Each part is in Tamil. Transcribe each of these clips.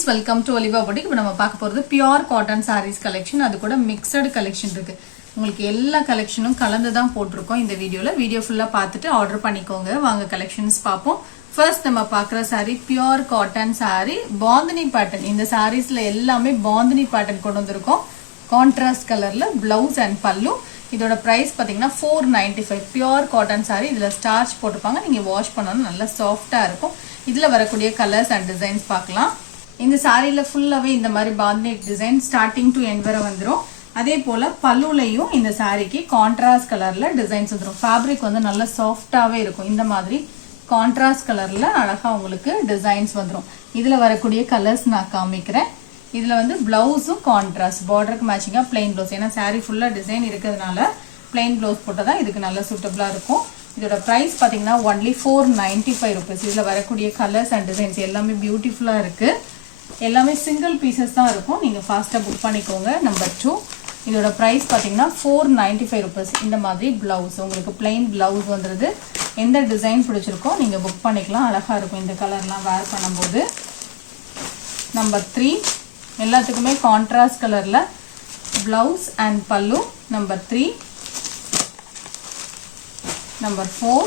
friends, welcome to olivaboutique. இப்போ நம்ம பார்க்க போறது pure cotton sarees collection. அது கூட mixed collection இருக்கு. உங்களுக்கு எல்லா கலெக்ஷனும் கலந்து தான் போட்டுருக்கோம் இந்த வீடியோல. வீடியோ ஃபுல்லா பார்த்துட்டு ஆர்டர் பண்ணிக்கோங்க. வாங்க கலெக்ஷன்ஸ் பார்ப்போம். ஃபர்ஸ்ட் நம்ம பார்க்குற saree pure cotton saree bandhani pattern. இந்த sareesல எல்லாமே பாந்தினி பேட்டர்ன் கொண்டு வந்திருக்கோம். கான்ட்ராஸ்ட் கலர்ல பிளவுஸ் அண்ட் பல்லு. இதோட பிரைஸ் பாத்தீங்கன்னா 495. Pure cotton saree. இதுல ஸ்டார்ச் போட்டுப்பாங்க. நீங்க வாஷ் பண்ணனும், நல்லா சாஃப்ட்டா இருக்கும். இதுல வரக்கூடிய கலர்ஸ் அண்ட் டிசைன்ஸ் பார்க்கலாம். இந்த சாரியில ஃபுல்லாவே இந்த மாதிரி bandhani design starting to end வரை வந்துரும். அதே போல பல்லுலையும் இந்த சாரிக்கு கான்ட்ராஸ்ட் கலர்ல டிசைன்ஸ் வந்துரும். ஃபேப்ரிக் வந்து நல்லா சாஃப்ட்டாவே இருக்கும். இந்த மாதிரி கான்ட்ராஸ்ட் கலர்ல அழகா உங்களுக்கு டிசைன்ஸ் வந்துரும். இதுல வரக்கூடிய கலர்ஸ் நான் காமிக்கிறேன். இதுல வந்து பிளவுஸும் கான்ட்ராஸ்ட், பார்டருக்கு மேட்சிங்கா பிளைன் பிளவுஸ். ஏன்னா சாரி ஃபுல்லா டிசைன் இருக்கிறதுனால பிளைன் பிளவுஸ் போட்டதான் இதுக்கு நல்லா சூட்டபிளா இருக்கும். இதோட பிரைஸ் பாத்தீங்கன்னா ஒன்லி 495 rupees. இதுல வரக்கூடிய கலர்ஸ் அண்ட் டிசைன்ஸ் எல்லாமே பியூட்டிஃபுல்லா இருக்கு. எல்லாமே சிங்கிள் பீசஸ் தான் இருக்கும். நீங்க ஃபாஸ்டா புக் பண்ணிக்கோங்க. நம்பர் 2 இதோட பிரைஸ் பாத்தீங்கன்னா 495 rupees. இந்த மாதிரி பிளவுஸ் உங்களுக்கு பிளைன் பிளவுஸ் வந்துருது. எந்த டிசைன் பிடிச்சிருக்கோ நீங்க புக் பண்ணிக்கலாம். அழகா இருக்கும் இந்த கலர்லாம் வேர் பண்ணும்போது. நம்பர் 3 எல்லாத்துக்குமே கான்ட்ராஸ்ட் கலர்ல blouse and pallu. Number 3. Number 4.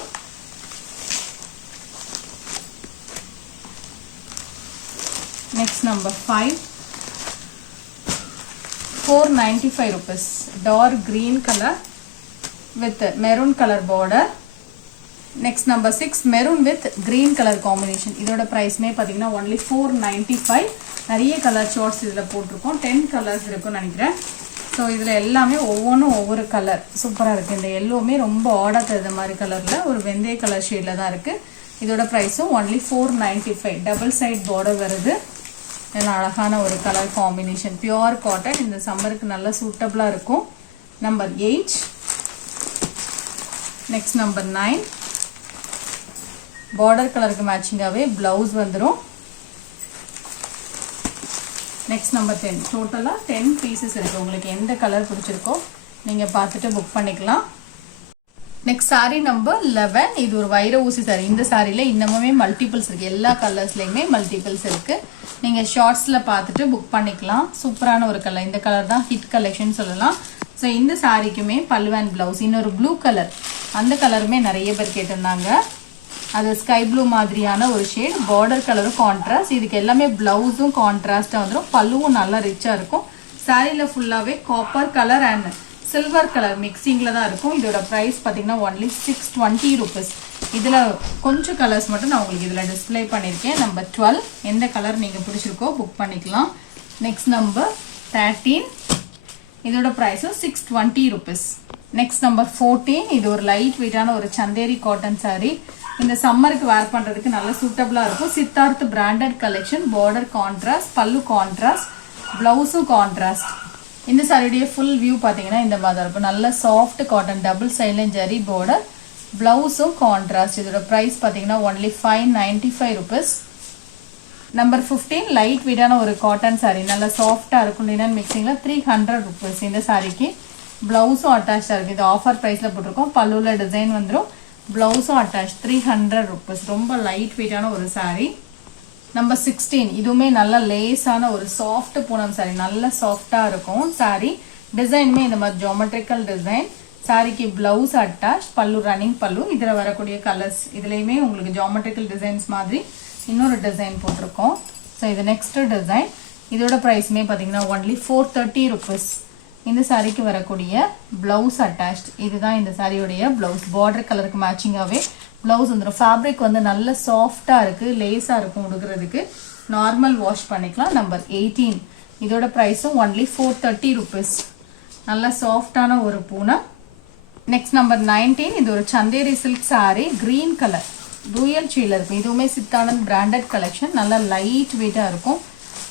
Next number 5. 495 rupees. Dark green color with maroon color border. Next number 6 maroon with green color combination. இதோட பிரைஸ்மே பாத்தீங்கன்னா only 495. நிறைய கலர் சார்ட்ஸ் இதுல போட்டிருக்கோம். 10 கலர்ஸ் இருக்கும்னு நினைக்கிறேன். ஸோ இதுல எல்லாமே ஒவ்வொன்றும் ஒவ்வொரு கலர் சூப்பரா இருக்கு. இந்த எல்லோமே ரொம்ப ஆடா தகுந்த மாதிரி கலர்ல ஒரு வெந்தய கலர் ஷேட்ல தான் இருக்கு. இதோட பிரைஸும் only 495. டபுள் சைட் பார்டர் வருது. இதெல்லாம் அழகான ஒரு கலர் காம்பினேஷன். Pure cotton. இந்த சம்மருக்கு நல்லா சூட்டபிளா இருக்கும். நம்பர் 8. Next number 9. பார்டர் கலருக்கு மேட்சிங்காவே பிளவுஸ் வந்துரும். Next number 10. டோட்டலா 10 பீசஸ் இருக்கு. உங்களுக்கு எந்த கலர் பிடிச்சிருக்கோ நீங்க பார்த்துட்டு புக் பண்ணிக்கலாம். Next sorry number 11. இது ஒரு வைர ஊசி சாரி. இந்த சாரில இன்னமுமே மல்டிபிள்ஸ் இருக்கு. எல்லா கலர்ஸ்லயுமே மல்டிபிள்ஸ் இருக்கு. நீங்க ஷார்ட்ஸ்ல பார்த்துட்டு புக் பண்ணிக்கலாம். சூப்பரான ஒரு கலர். இந்த கலர் தான் ஹிட் கலெக்ஷன் சொல்லலாம். ஸோ இந்த சாரிக்குமே பல்லு அண்ட் பிளவுஸ். இன்னொரு ப்ளூ கலர், அந்த கலருமே நிறைய பேர் கேட்டிருந்தாங்க. அது ஸ்கை ப்ளூ மாதிரியான ஒரு ஷேட். பார்டர் கலரும் கான்ட்ராஸ்ட். இதுக்கு எல்லாமே பிளவுஸும் கான்ட்ராஸ்டா வந்துடும். பல்லுவும் நல்லா ரிச்சா இருக்கும். சாரில ஃபுல்லாவே copper colour and silver colour மிக்சிங்ல தான் இருக்கும். இதோட பிரைஸ் பாத்தீங்கன்னா ஒன்லி 620 rupees. இதுல கொஞ்சம் கலர்ஸ் மட்டும் நான் உங்களுக்கு இதுல டிஸ்பிளே பண்ணிருக்கேன். நம்பர் 12. எந்த கலர் நீங்க பிடிச்சிருக்கோ புக் பண்ணிக்கலாம். Next number 13. இதோட பிரைஸும் 620 rupees. Next number 14. இது ஒரு லைட் வெயிட்டான ஒரு சந்தேரி காட்டன் சாரி. இந்த சம்மருக்கு வேர் பண்றதுக்கு நல்ல சூட்டபிளா இருக்கும். Siddharth branded collection. Border contrast, pallu contrast, பிளவுஸும் கான்ட்ராஸ்ட். இந்த சாரியுடைய ஃபுல் வியூ பாத்தீங்கன்னா இந்த மாதிரி இருக்கும். நல்ல soft cotton, double sideline zari border, பிளவுஸும் கான்ட்ராஸ்ட். இதோட பிரைஸ் பாத்தீங்கன்னா ஒன்லி 595 rupees. நம்பர் 15. லைட் வெயிட்டான ஒரு காட்டன் சாரி. நல்ல சாஃப்டா இருக்கும். லினன் மிக்சிங்ல 300 rupees. இந்த சாரிக்கு பிளவுஸும் அட்டாச்சா இருக்கு. இது ஆஃபர் பிரைஸ்ல போட்டிருக்கோம். பல்லுல டிசைன் வந்துடும். பிளவுஸும் அட்டாச். 300 rupees. ரொம்ப லைட் வெயிட்டான ஒரு சாரி. நம்பர் 16. இதுவுமே நல்ல லேஸான ஒரு சாஃப்ட் பூனம் சாரி. நல்ல சாஃப்டா இருக்கும் சாரி. டிசைனுமே இந்த மாதிரி ஜியோமெட்ரிக்கல் டிசைன். சாரிக்கு பிளவுஸ் அட்டாச், பல்லு ரன்னிங் பல்லு. இதுல வரக்கூடிய கலர்ஸ் இதுலயுமே உங்களுக்கு ஜியோமெட்ரிக்கல் டிசைன்ஸ் மாதிரி இன்னொரு டிசைன் போட்டிருக்கோம். ஸோ இது நெக்ஸ்ட் டிசைன். இதோட பிரைஸ்மே பாத்தீங்கன்னா ஒன்லி 430 rupees. இந்த சாரிக்கு வரக்கூடிய பிளவுஸ் அட்டாச்ட். இதுதான் இந்த சாரியோடைய பிளவுஸ். பார்டர் கலருக்கு மேட்சிங்காவே பிளவுஸ் வந்துடும். ஃபேப்ரிக் வந்து நல்ல சாஃப்டா இருக்கு, லேஸா இருக்கும். உடுக்கிறதுக்கு நார்மல் வாஷ் பண்ணிக்கலாம். நம்பர் 18. இதோட பிரைஸும் ஒன்லி 430 rupees. நல்ல சாஃப்டான ஒரு பூனம். Next number 19. இது ஒரு Chanderi silk sari. Green colour dual ஷேட்ல இருக்கும். இதுவுமே சித்தானந்த் பிராண்டட் கலெக்ஷன். நல்லா லைட் வெயிட்டா இருக்கும்.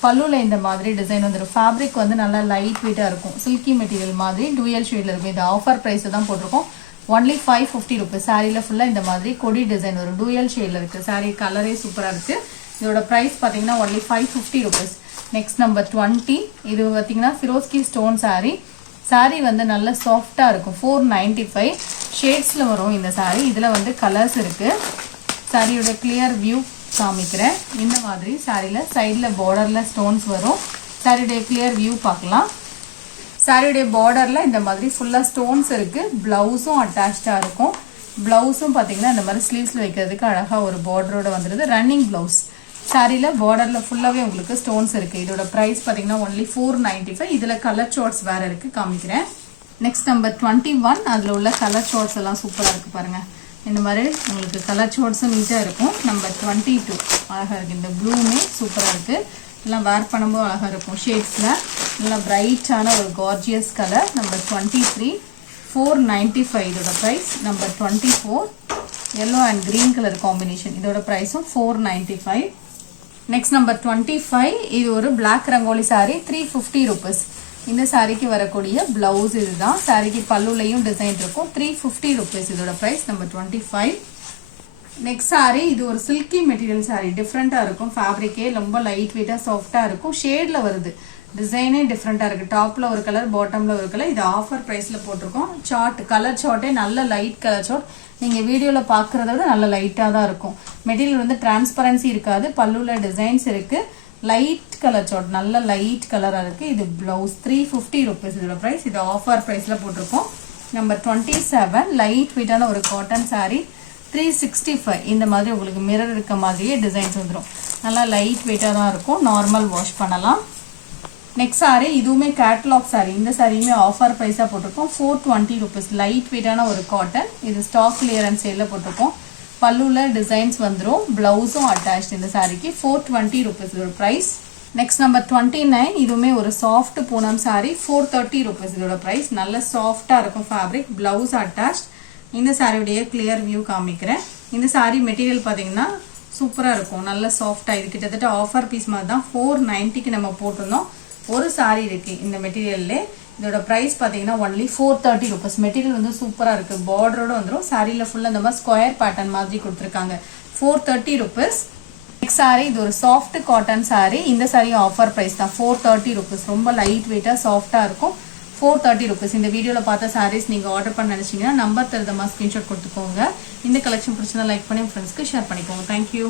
பல்லுல இந்த மாதிரி டிசைன் வந்துடும். ஃபேப்ரிக் வந்து நல்லா லைட் வெயிட்டா இருக்கும். சில்கி மெட்டீரியல் மாதிரி டூயல் ஷேட்ல இருக்கும். இது ஆஃபர் பிரைஸ் தான் போட்டிருக்கோம். Only 550 rupees. சாரியில ஃபுல்லா இந்த மாதிரி கொடி டிசைன் வரும். டூயல் ஷேட்ல இருக்கு. சாரி கலரே சூப்பரா இருக்கு. இதோட பிரைஸ் பாத்தீங்கன்னா ஒன்லி 550 rupees. Next number 20. இது பாத்தீங்கன்னா ஃபிரோஸ்கி ஸ்டோன் சாரி. சாரி வந்து நல்ல சாஃப்டா இருக்கும். 495 ஷேட்ஸ்ல வரும் இந்த சாரி. இதுல வந்து கலர்ஸ் இருக்கு. சாரியோட கிளியர் வியூ காமிக்கிறேன். இந்த மாதிரி சாரியில சைடுல பார்டர்ல ஸ்டோன்ஸ் வரும். சாரியுடைய கிளியர் வியூ பார்க்கலாம். சாரியுடைய பார்டர்ல இந்த மாதிரி ஃபுல்லா ஸ்டோன்ஸ் இருக்கு. பிளவுஸும் அட்டாச்சா இருக்கும். பிளவுஸும் பாத்தீங்கன்னா இந்த மாதிரி ஸ்லீவ்ஸ்ல வைக்கிறதுக்கு அழகா ஒரு பார்டரோட வந்துருது. Running blouse. சாரியில பார்டர்ல ஃபுல்லாவே உங்களுக்கு ஸ்டோன்ஸ் இருக்கு. இதோட பிரைஸ் பாத்தீங்கன்னா only 495. இதுல கலர் சார்ட்ஸ் வேற இருக்கு, காமிக்கிறேன். Next number 21. அதுல உள்ள கலர் சார்ட்ஸ் எல்லாம் சூப்பரா இருக்கு பாருங்க. இந்த மாதிரி உங்களுக்கு கலர் சார்ட்ஸும் நீட்டா இருக்கும். நம்பர் 22 அழகா இருக்கு. இந்த ப்ளூமே சூப்பரா இருக்கு. எல்லாம் வேர் பண்ணும்போது அழகா இருக்கும். ஷேட்ஸ்ல நல்லா பிரைட்டான ஒரு கார்ஜியஸ் கலர். நம்பர் 23 495 இதோட price. Number 24 yellow and green colour combination. இதோட பிரைஸும் 495. Next number 25. இது ஒரு பிளாக் ரங்கோலி சாரி, 350 rupees. இந்த சாரிக்கு வரக்கூடிய பிளவுஸ் இதுதான். சாரிக்கு பல்லுலையும் டிசைன் இருக்கும். 350 rupees இதோட பிரைஸ். நம்பர் 25. நெக்ஸ்ட் சாரி, இது ஒரு சில்கி மெட்டீரியல் சாரி. டிஃப்ரெண்டா இருக்கும். ஃபேப்ரிக்கே ரொம்ப லைட் வெயிட்டா சாஃப்டா இருக்கும். ஷேட்ல வருது. டிசைனே டிஃப்ரெண்டா இருக்கு. டாப்ல ஒரு கலர், பாட்டம்ல ஒரு கலர். இது ஆஃபர் பிரைஸ்ல போட்டிருக்கோம். சார்ட் கலர் சார்ட்டே நல்ல லைட் கலர் சார்ட். நீங்க வீடியோல பாக்குறத விட நல்ல லைட்டா தான் இருக்கும். மெட்டீரியல் வந்து டிரான்ஸ்பரன்சி இருக்காது. பல்லுல டிசைன்ஸ் இருக்கு. லைட் கலர் சார்ட், நல்ல லைட் கலரா இருக்கு. இது பிளவுஸ். 350 rupees இதோட பிரைஸ். இது ஆஃபர் பிரைஸ்ல போட்டிருக்கோம். நம்பர் 27 லைட் வெயிட்டான ஒரு காட்டன் சாரி, 365. இந்த மாதிரி உங்களுக்கு மிரர் இருக்க மாதிரியே டிசைன்ஸ் வந்துடும். நல்லா லைட் வெயிட்டா தான் இருக்கும். நார்மல் வாஷ் பண்ணலாம். நெக்ஸ்ட் சாரி, இதுவுமே கேட்டலாக் சாரி. இந்த சாரியுமே ஆஃபர் பிரைஸா போட்டிருக்கோம். 420 rupees. லைட் வெயிட்டான ஒரு காட்டன். இது ஸ்டாக் கிளியரன்ஸ் சேல்ல போட்டிருக்கோம். பல்லுல டிசைன்ஸ் வந்துரும். பிளவுஸும் அட்டாச்ட் இந்த சாரிக்கு. 420 rupees இதோட பிரைஸ். Next number 29. இதுவுமே ஒரு சாஃப்ட் பூனம் சாரி, 430 rupees இதோட பிரைஸ். நல்ல சாஃப்டா இருக்கும் ஃபேப்ரிக். Blouse attached. இந்த சாரியுடைய கிளியர் வியூ காமிக்கிறேன். இந்த சாரி மெட்டீரியல் பாத்தீங்கன்னா சூப்பரா இருக்கும். நல்ல சாஃப்டா. இது கிட்டத்தட்ட ஆஃபர் பீஸ் மாதிரி தான். 490க்கு நம்ம போட்டிருந்தோம். ஒரு சாரி இருக்கு இந்த மெட்டீரியல்ல. இதோட பிரைஸ் பாத்தீங்கன்னா only 430 rupees. மெட்டீரியல் வந்து சூப்பரா இருக்கு. பார்டரோட வந்துரும். சாரியில ஃபுல்லா இந்த மாதிரி ஸ்கொயர் பேட்டர்ன் மாதிரி கொடுத்திருக்காங்க. 430 rupees. நெக்ஸ்ட் சாரி, இது ஒரு சாஃப்ட் காட்டன் சாரி. இந்த சாரி ஆஃபர் பிரைஸ் தான். 430 rupees. ரொம்ப லைட் வெயிட்டா சாஃப்டா இருக்கும். 430 rupees. இந்த வீடியோல பார்த்த சாரீஸ் நீங்க ஆர்டர் பண்ண நினைச்சீங்கன்னா நம்பர் தருதமா ஸ்கிரீன்ஷாட் கொடுத்துக்கோங்க. இந்த கலெக்ஷன் பிடிச்சதா லைக் பண்ணி ஃப்ரெண்ட்ஸ்க்கு ஷேர் பண்ணிக்கோங்க. தேங்க்யூ.